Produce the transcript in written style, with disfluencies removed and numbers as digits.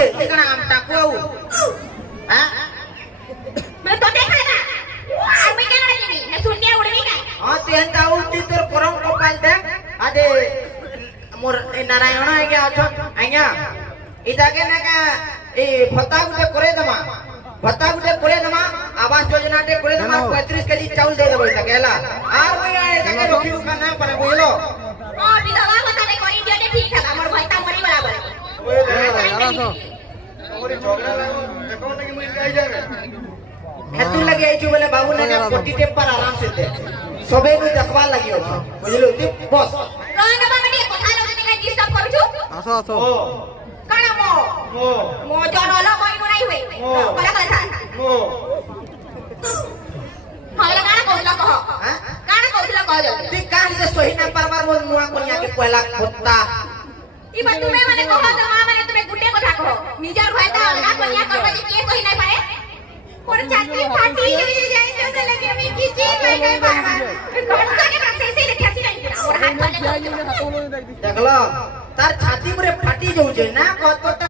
कण आमटा को हां मैं तो देखा ना मैं क्या लगी नहीं शून्य उड़नी का हां तेन ताऊ ती तोर परम कपाल दे आदे मोर नारायण आज्ञा अछ आज्ञा इदाके ना का ए भत्ता गुटे करे दमा भत्ता गुटे करे दमा आवास योजना टे करे दमा 35 केजी चावल दे देबो इदाके हला आर मैं इदाके रखी रुका ना पर बुझलो ओ विधवा भत्ता दे करी दियो ते ठीक है हमर भत्ता मरी बराबर मोरी झगड़ा लागो देखो ना कि मुई जाई जावे हेतु लगे आइछु बोले बाबू ना का पट्टी टेप पर आराम से दे सबे को देखबा लागियो बुझलो ती बस रोन बाबा ने কথা লগने का डिस्टर्ब करू छु আসো আসো ओ काना मो मो जरला कोई बनाई हुई कला कला था मो हगला काना कहला कह हां काना कहला कह जो ती कान से सोही ना परबार मोर मुआ कोनिया के पहला भत्ता ई बात तुम्हें माने कह तो मां माने तुम्हें गुटे কথা कह निजर भाईता अलगा कोनिया करबा जे के कहि नाही पारे और छाती फाटी जाई तो लगे मैं किसी नहीं नहीं पावा कौन सा के से से देखसी नहीं और हाथ चले देखलो तार छाती मरे फाटी जाऊ छे ना कहत